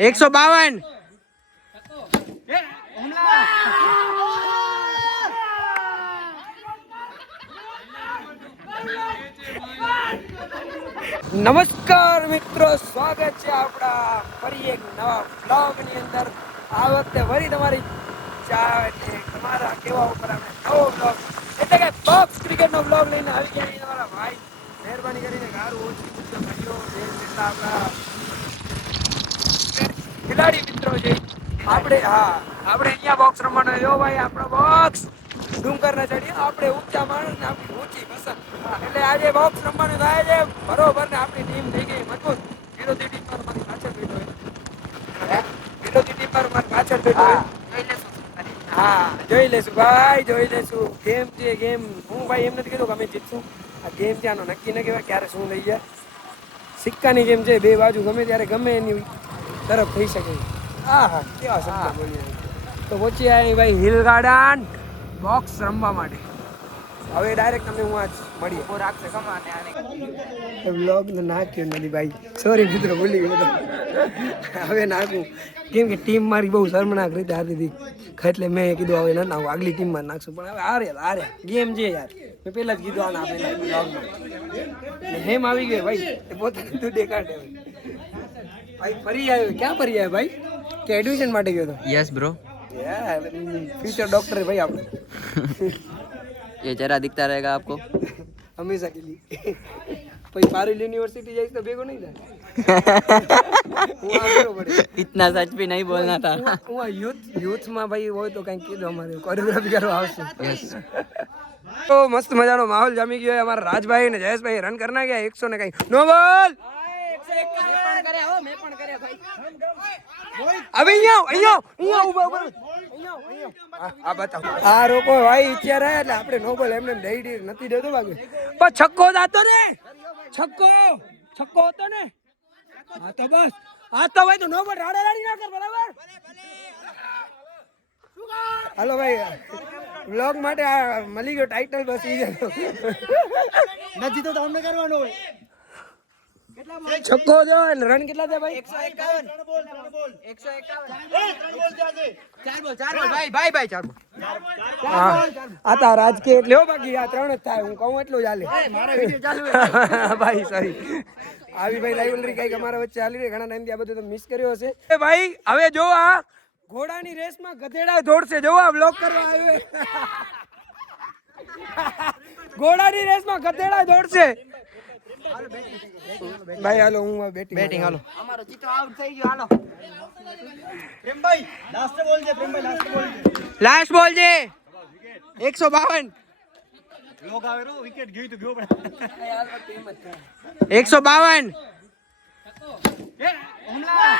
152 નમસ્કાર મિત્રો, સ્વાગત છે આપણા ફરી એક નવા બ્લોગની અંદર. આ વખતે ફરી તમારી તમારા કેવા ઉપર આપણે નવો બ્લોગ એટલે કે બોક્સ ક્રિકેટનો બ્લોગ લઈને આવી ગયા. તમારા ભાઈ મહેરબાની કરીને ગારું ઓછી ભાઈઓ આપણા ખેલાડી મિત્રો છે આપણે. આપણે અહીંયા બોક્સ રમવાનો. જો ભાઈ આપણો બોક્સ ડુંગર ના ચડીએ આપણે ઊંચા માણસ ને આપણી ઊંચી પસંદ. એટલે આજે બોક્સ રમવાનું થાય છે બરોબર ને આપણી ટીમ થઈ ગઈ મજબૂત. વિરોધી ટીમ પર મારી પાછળ બેઠો હોય, વિરોધી ટીમ પર મારી પાછળ બેઠો હોય. હા, જોઈ લેશું ભાઈ, જોઈ લેશું. ગેમ છે ગેમ. હું ભાઈ એમ નથી કીધું કે અમે જીતશું. આ ગેમ છે, આનો નક્કી ન કહેવાય ક્યારે શું લઈ જાય. સિક્કાની જેમ છે, બે બાજુ ગમે ત્યારે ગમે એની તરફ થઈ શકે. હા, કેવા શબ્દ બોલ્યા. તો પહોંચી આવી ભાઈ હિલ ગાર્ડન બોક્સ રમવા માટે. હવે ડાયરેક્ટ તમે હું આજ મળીએ. બ્લોગ નાખ્યો નથી ભાઈ, સોરી મિત્રો, ભૂલી ગયો. હવે નાખું કેમ કે ટીમ મારી બહુ શર્મનાક રીતે હારી હતી, એટલે મેં કીધું હવે ના નાખું, આગલી ટીમમાં નાખશું. પણ હવે હારે ગેમ છે યાર. મેં પહેલાં જ કીધું આના આપણે બ્લોગમાં હેમ આવી ગયો ભાઈ, પોતે તું દેખાડે ભાઈ. ફરી આવ્યો. ક્યાં ફરી આવ્યો ભાઈ? કે એડમિશન માટે ગયો હતો? यस ब्रो, फ्यूचर डॉक्टर है भाई आप. ये चेहरा दिखता रहेगा आपको हमेशा के लिए. भाई पारुल यूनिवर्सिटी जाइए तो बेगो नहीं था. इतना सच भी नहीं बोलना था. वो यूथ में भाई वो तो कहीं कीधो हमारे कोरियोग्राफी करवा आवश्यक. यस. तो मस्त मजानो माहौल जमी गयो है. हमारा राजभाई ने जयेशभाई रन करना गया 100 ने कहीं नो बॉल. अबे અહીંયા ઉભા આ બતાવો. આ રોકો ભાઈ ઈચ્છા રહે એટલે આપણે નો બોલ એમને દઈ નથી દેતો બાકી. પણ છક્કો દાતો ને, છક્કો હતો ને. હા તો બસ, આ તો ભાઈ તો નો બોલ રાડા રાડી ના કર. બરાબર. હાલો ભાઈ, વ્લોગ માટે આ મળી ગયો ટાઇટલ. બસ ઈ નથી તો તમને કરવાનો હોય. છક્કો જો રન કેટલા થયા ભાઈ? 151. આ તો રાજકીય એટલે હો, બાકી આ 3 જ થાય. હું કહું એટલું ચાલે ભાઈ. સોરી આવી ભાઈ રાઇવલરી કઈક અમારા વચ્ચે ચાલી રહી ઘણા ટાઈમથી. આ બધું તો મિસ કર્યો હશે ભાઈ. હવે જો આ ઘોડાની રેસમાં ગધેડા દોડશે. જો આ બ્લોક કરવા આવ્યો. ઘોડાની રેસમાં ગધેડા દોડશે ભાઈ. હાલો હું બેટિંગ. હાલો અમારો ચિતો આઉટ થઈ ગયો. હાલો પ્રેમભાઈ લાસ્ટ બોલ છે. લાસ્ટ બોલ છે 152. લોગ આવે રો વિકેટ ગઈ તો ગયો પણ 152. હુમલા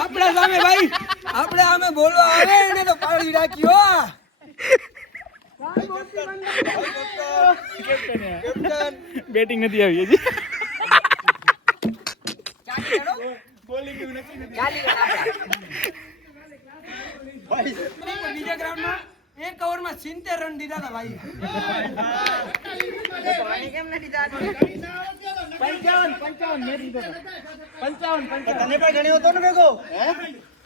આપણા સામે ભાઈ, આપણે આમે બોલવા આવે એને તો પાડી રાખ્યો. બેટિંગ નથી આવી હજી. બીજા ગ્રાઉન્ડમાં એક ઓવરમાં 70 રન દીધા હતા ભાઈ. કેમ નથી દીધા? 55 મેચ લીધો હતો. 55 તને પણ ગણ્યો હતો ને ભેગો? હે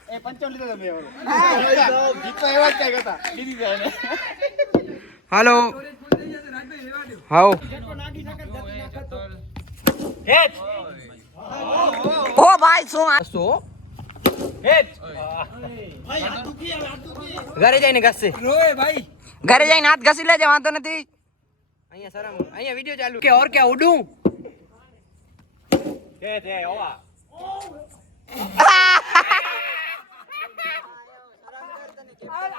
એ 55 લીધો હતો બે ઓવર. જીતો એવા જ કઈ હતા. દીધી જાય. હાલો હાઉ હેચ. ओ भाई सो હેચ. ઘરે જઈને ઘસશે. રોય ભાઈ, ઘરે જઈને હાથ ઘસી લેજે, વાંધો નથી. અહીંયા શરમ, અહીંયા વિડિયો ચાલુ કે ઓર ક્યાં ઉડું. હેચ હે ઓવા.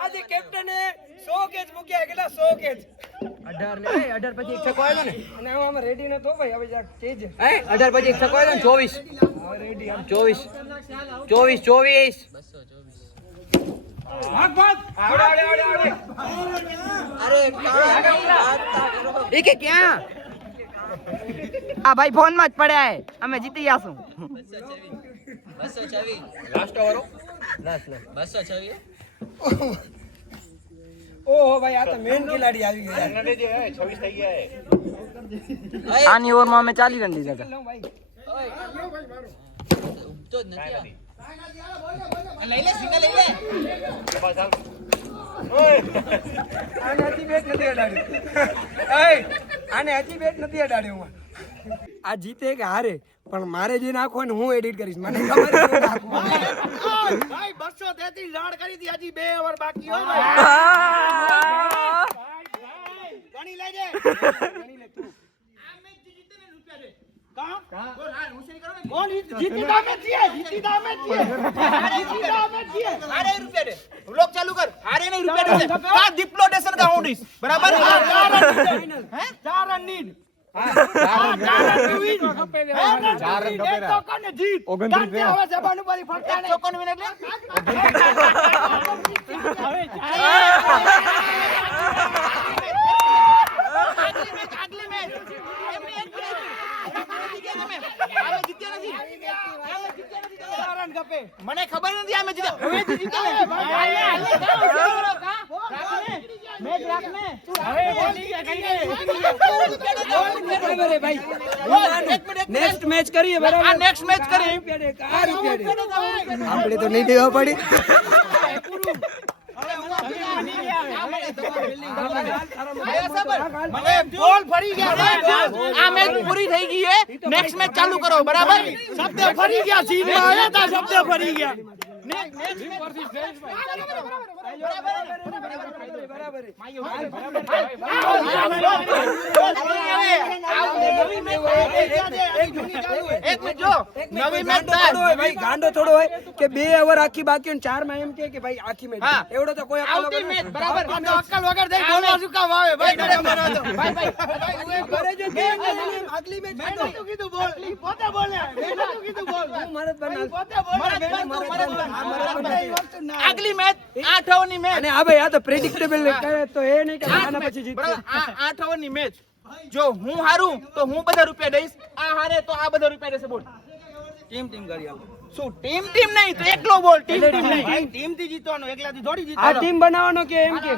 આજે કેપ્ટને 100 કેચ મૂક્યા. કેટલા 100 કેચ? 18 ને 18 પછી એક છક્કો આવ્યો ને. અને આમાં રેડી નતો ભાઈ. હવે જા કેજ હે 18 પછી એક છક્કો આવ્યો ને 24. હવે રેડી 24. ભાગ આવડે. અરે એ કે ક્યાં? આ ભાઈ ફોન માં જ પડ્યા હે. અમે જીતી જાશું. લાસ્ટ વાળો ઓહો ભાઈ આ તો મેન ખેલાડી આવી ગયા યાર. 26 થઈ ગયા આની ઓવરમાં અમે 40 રન લીધા હતા. લઉં ભાઈ. આને હજી બેટ નથી અડાડ્યું. એય, આને હજી બેટ નથી અડાડ્યું હું. આ જીતે કે હારે પણ મારે જે નાખવું ને હું એડિટ કરીશ. મને ખબર છે શું નાખવું. ભાઈ 233 રાડ કરી દી હજી 2 ઓવર બાકી હોય ગણી લેજે ગણી લે તું આ મેચ જીતે ને રૂપિયા દે કા બોલ હા હુસેન કરો ને બોલ જીતી દા મેચ છે જીતી દા મેચ છે જીતી દા મેચ છે હારે રૂપિયા દે વ્લોગ ચાલુ કર હારે ને રૂપિયા દે કા ડિપ્લોટેશન કા હોડીસ બરાબર 4 રન નીડ મને ખબર નથી આ મેચ જીત્યા હવે જીત્યા મેચ રાખને હવે બોલી ગયા કઈ બરાબર ભાઈ નેક્સ્ટ મેચ કરીએ બરાબર. આ નેક્સ્ટ મેચ કરીએ આ રૂપિયા દે. આપણે તો નહીં દેવા પડી. બોલ ફરી ગયા આ મેચ પૂરી થઈ ગઈ છે નેક્સ્ટ મેચ ચાલુ કરો બરાબર શબ્દ ફરી ગયા સીનમાં આયા તા શબ્દ ફરી ગયા ગાંડો થોડો હોય કે 2 ઓવર આખી બાકી હોય 4 માં એમ કે ભાઈ આખી મેચ એવડો તો કોઈ અક્કલ વગર મેચ બરાબર અક્કલ વગર દઈ બોલવા શું કામ આવે ભાઈ કરે છે કે આગલી મેચ તું કીધું બોલ પોતે બોલે તું કીધું બોલ હું મરદ બના પોતે બોલે આગલી મેચ 8 ઓવરની મેચ અને આ ભાઈ આ તો પ્રેડિક્ટેબલ કહે તો એ નહીં કે આના પછી જીતશે. આ 8 ઓવરની મેચ જો હું હારું તો હું બધા રૂપિયા દઈશ આ હારે તો આ બધા રૂપિયા દેશે બોલ ટીમ કરી આપો શું ટીમ નહીં તો એકલો બોલ ટીમ નહીં ભાઈ ટીમ થી જીતવાનો એકલાથી થોડી આ જીતવાનો ટીમ બનાવવાનો કે એમ કે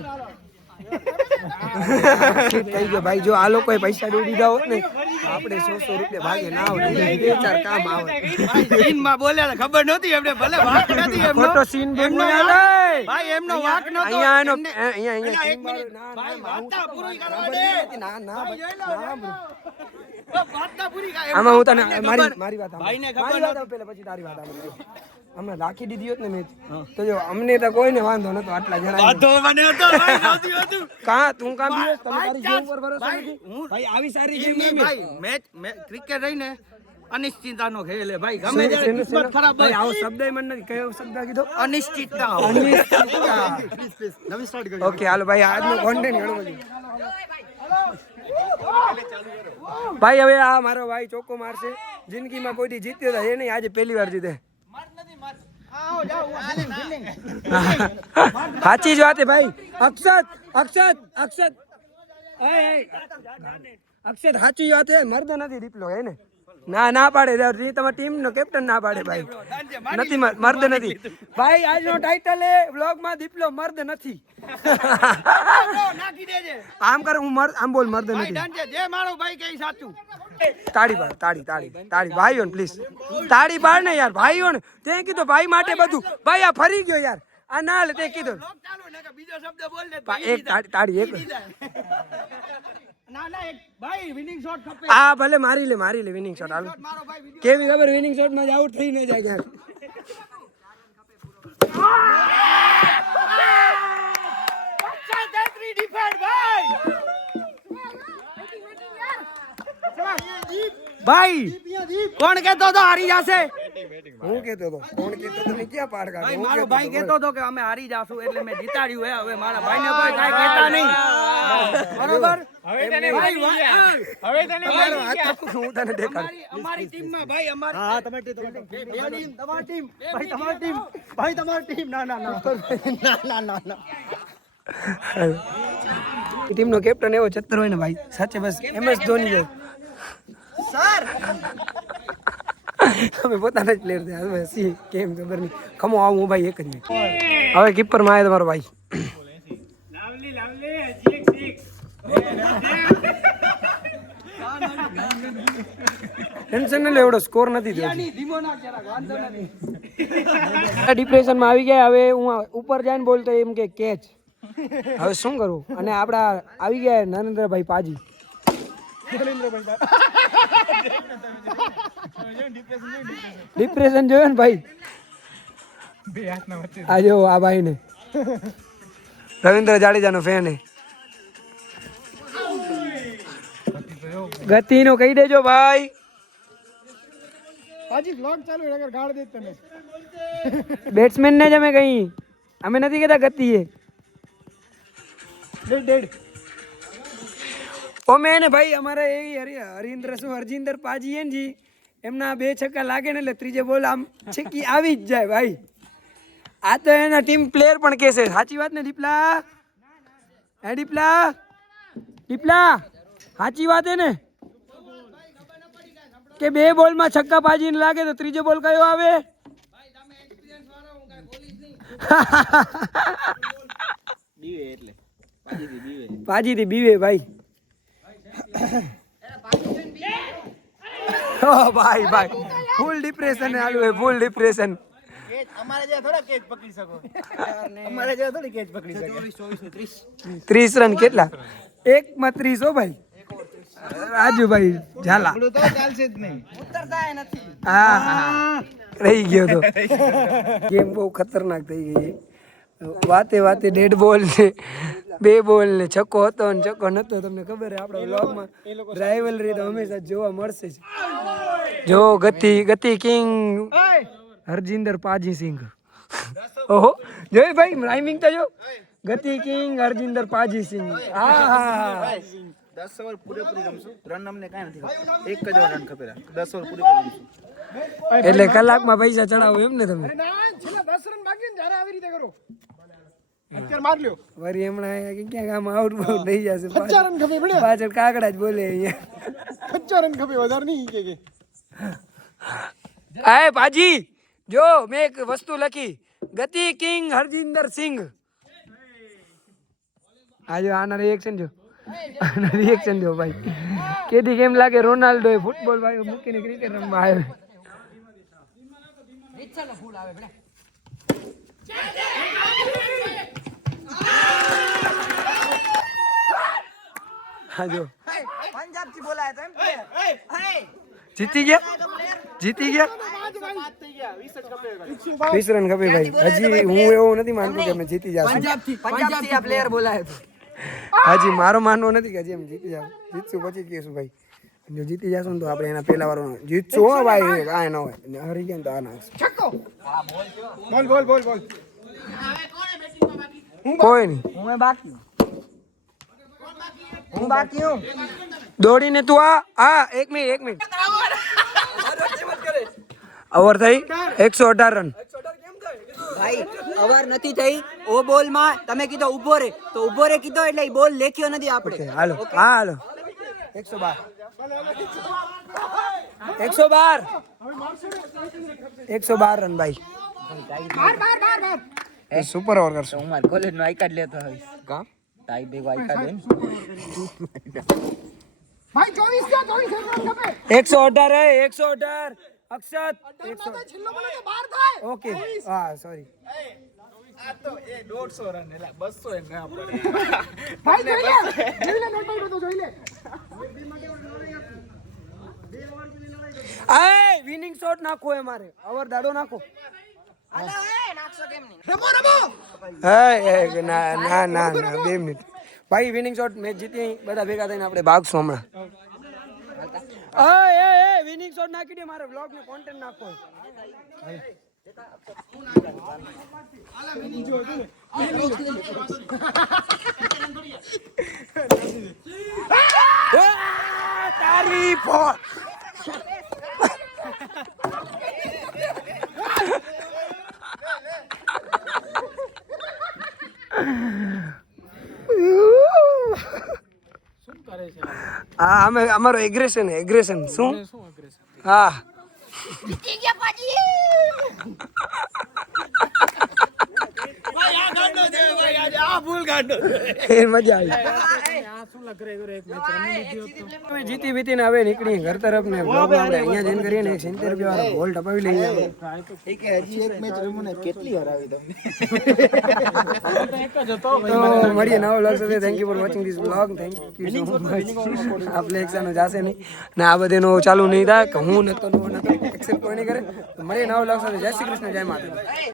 થઈ ગયો ભાઈ. જો આ લોકોએ પૈસા દઈ દીધા હોત ને આપણે 100 રૂપિયા ભાગે ના આવત. 2-4 કામ આવે. સીન માં બોલ્યા ખબર નહોતી એમને ભલે વાક નથી એમનો ખોટો સીન બનનો યાર. ભાઈ એમનો વાક નહોતો અહીંયા એનો અહીંયા એક મિનિટ ભાઈ વાર્તા પૂરી કરવા દે ના ના વાર્તા પૂરી કર આમાં હું તને મારી વાત ભાઈને મારી વાત પેલા પછી તારી વાત હમણાં રાખી દીધી હોત ને મેચ તો જો અમને તો કોઈને વાંધો નતો આટલા જણા વાંધો મને હતો ભાઈ નહોતી હતું કા તું કામ બીવે તમે તારી ગેમ પર ભરોસો નથી ભાઈ આવી સારી ગેમ નહીં ભાઈ મેચ ક્રિકેટ રહીને અનિશ્ચિતતાનો ખેલ હે ભાઈ ગમે ત્યારે કિસ્મત ખરાબ ભાઈ હોય આવો શબ્દ મને નથી કયો શબ્દ કીધો અનિશ્ચિતતા ઓકે હાલો ભાઈ આજનો કોન્ટેન્ટ ઘણો બધું ભાઈ હવે આ મારો ભાઈ ચોકો મારશે જિંદગીમાં કોઈથી જીત્યો હતો એ નહીં આજે પહેલી વાર જીતે સાચી જ વાત છે ભાઈ. અક્ષત સાચી વાત છે. મર્દ નથી દીપલો હે ને ના પાડે તમારી ટીમ નો કેપ્ટન ના પાડે ભાઈ નથી મર્દ નથી ભાઈ. આજનો ટાઇટલ એ વ્લોગ માં દીપલો મર્દ નથી. નાખી દેજે આમ કર હું આમ બોલ મર્દ નથી. જે મારો ભાઈ કઈ સાચું તાળી પાડ તાળી ભાઈઓ પ્લીઝ તાળી પાડ ને યાર ભાઈઓ ને તે કીધું ભાઈ માટે બધું ભાઈ આ ફરી ગયો યાર આ ના લે તે કીધું ચાલુ ને બીજો શબ્દ બોલ દે એક તાળી એક ના એક ભાઈ વિનિંગ શોટ ખપે આ ભલે મારી લે વિનિંગ શોટ હાલ મારો ભાઈ કેવી ખબર વિનિંગ શોટ માં આઉટ થઈ ન જાય યાર. ભાઈ કોણ કેતો તો હારી જશે હું કેતો તો કોણ કેતો તો ને ક્યાં પાડ કાઢો મારો ભાઈ કેતો તો કે અમે હારી જાશું એટલે મેં જીતાડ્યું હે હવે મારા ભાઈને કોઈ કાઈ કહેતા નહીં બરોબર હવે તને મારો હાથ તો હું તને દેખાડ અમારી ટીમ માં ભાઈ અમારી હા તમારી ટીમ ના ટીમ નો કેપ્ટન એવો ચતર હોય ને ભાઈ સાચે બસ MS ધોની જેવો સર અમે પોતાના જ પ્લેયર છે હવે સી કેમ ખબર નહીં ખમો આવું હું ભાઈ એક જ મિનિટ હવે કીપરમાં આવે તમારો ભાઈ ટેન્શન ન લે એવડો સ્કોર નથી થયો ડિપ્રેશનમાં આવી ગયા હવે હું ઉપર જઈને બોલતો એમ કે કેચ હવે શું કરું અને આપડા આવી ગયા નરેન્દ્રભાઈ પાજી ડિપ્રેશન જોયો ને ભાઈ આ જો આ ભાઈ ને રવિન્દ્ર જાડેજાનો ફેન હે ગતિનો કહી દેજો ભાઈ પાજી વ્લોગ ચાલુ છે અગર ગાળ દે તમે બેટ્સમેન ને જ અમે કહી અમે નથી કહેતા ગતિ એ ડેડ ઓ મેં ને ભાઈ અમારે એ હરજિંદર પાજી હે ને જી એમના 2 છક્કા લાગે ને એટલે ત્રીજે બોલ આમ છક્કી આવી જ જાય ભાઈ આ તો એના ટીમ પ્લેયર પણ કહેશે સાચી વાત ને દીપલા હે દીપલા સાચી વાત હે ને કે 2 બોલમાં છક્કા પાજીને લાગે તો ત્રીજો બોલ કયો આવે પાજીથી બીવે ભાઈ ઓ ભાઈ ફૂલ ડિપ્રેશન આલુ હે ફૂલ ડિપ્રેશન અમારે જે થોડા કેચ પકડી શકો અમારે જે થોડી કેચ પકડી શકે 30 રન કેટલા એક માં 30 હો ભાઈ રાજુભાઈ ઝાલા તો ચાલશે જ નહીં ઉતરતા નથી હા રહી ગયો તો ગેમ બહુ ખતરનાક થઈ ગઈ વાતે ડેડ બોલ ને 2 બોલ ને છક્કો હતો ને છક્કો નતો તમને ખબર હે આપણા વ્લોગમાં રાઇવલરી તો હંમેશા જોવા મળશે જ જો ગતિ કિંગ હરજિંદર પાજી સિંહ ઓહો જોઈ ભાઈ રાઇમિંગ તો જો ગતિ કિંગ હરજિંદર પાજી સિંહ હા 10 ઓવર પૂરેપૂરી રમશું રન અમને કાંઈ નથી ખબર એક જ રન ખપે 10 ઓવર પૂરેપૂરી રમશું એટલે કલાકમાં પૈસા ચડાવો એમ ને તમે છેલ્લા 10 રન બાકી ને જ્યારે આવી રીતે કરો અત્યારે માર લ્યો વરી હમણાં ક્યાંક આમ આઉટ બાઉટ થઈ જશે 50 રન ખપે પડે પાછળ કાકડા જ બોલે અહીંયા 50 રન ખપે વધારે નહીં કે આય પાજી જો મેં એક વસ્તુ લખી ગતિ કિંગ હરજિંદર સિંહ આજો આના રિએક્શન જો ભાઈ કેદી કેમ લાગે રોનાલ્ડો એ ફૂટબોલ ભાઈ મૂકીને ક્રિકેટ રમવા આવ્યો હા જો પંજાબ થી બોલાય તો એમ જીતી ગયા 20 રન ખપે ભાઈ હજી હું એવું નથી માનતો કે અમે જીતી જશું પંજાબ થી આ પ્લેયર બોલાય હજી મારો માનવો નથી કે હજી અમે જીતી જાવ જીતશું પછી કહેશું ભાઈ જો જીતી જશું ને તો આપણે એના પહેલા વાળો જીતશું હો ભાઈ આ ન હોય હરી ગયા ને તો આ ના છક્કો બોલ કોઈ નહીં હું બાકી હું દોડીને તું આ 1 મિનિટ ઓવર થઈ 118 રન ભાઈ ઓવર નથી થઈ ઓ બોલ માં તમે કીધો ઊભો રે તો ઊભો રે કીધો એટલે ઈ બોલ લેખ્યો નથી આપણે હાલો 112 રન ભાઈ સુપર ઓવર કરશો હું માર કોલેજ નો આઈ કાર્ડ લેતો હોઈશ કા તાઈ ભેગો આઈ કાર્ડ ભાઈ 24 રન ખપે 118 હે 118 અક્ષત છેલ્લો બોલે તો 12 થાય ઓકે હા સોરી આ તો એ 150 રન એટલે 200 એમ ના પડે ભાઈ જોઈ લે નોટ આઉટ તો જોઈ લે આય વિનિંગ શોટ નાખો હે મારે ઓવર દાડો નાખો ના 2 મિનિટ ભાઈ વિનિંગ શોટ મેચ જીતી બધા ભેગા થઈને આપણે ભાગશું હમણાં વિનિંગ શોટ નાખી દે મારે વ્લોગ ને કોન્ટેન્ટ નાખો તારી ફોન હા અમે અમારો એગ્રેશન શું હા જીતી ગયા પાજી ભાઈ આ ગાંડો છે ભાઈ આજે આ ભૂલ ગાંડો એ મજા આવી અમે જીતી બીતીને હવે નીકળી ઘર તરફ ને બ્લોગમાં આપણે અહીંયા જઈને કરીએ ને 70 રૂપિયા વાળો ગોલ ટપાવી લઈએ હજી એક મેચ રમુને કેટલી હરાવી તમને તો મળીએ નવો વ્લોગ સાથે thank you for watching this vlog thank you so much આ ફ્લેક્સનો જાશે નહીં ને આ બધેનો ચાલુ નહીં થાય કે હું નતો એક્સેપ્ટ કોઈ નહીં કરે તો મળીએ નવો વ્લોગ સાથે જય શ્રી કૃષ્ણ જય માતા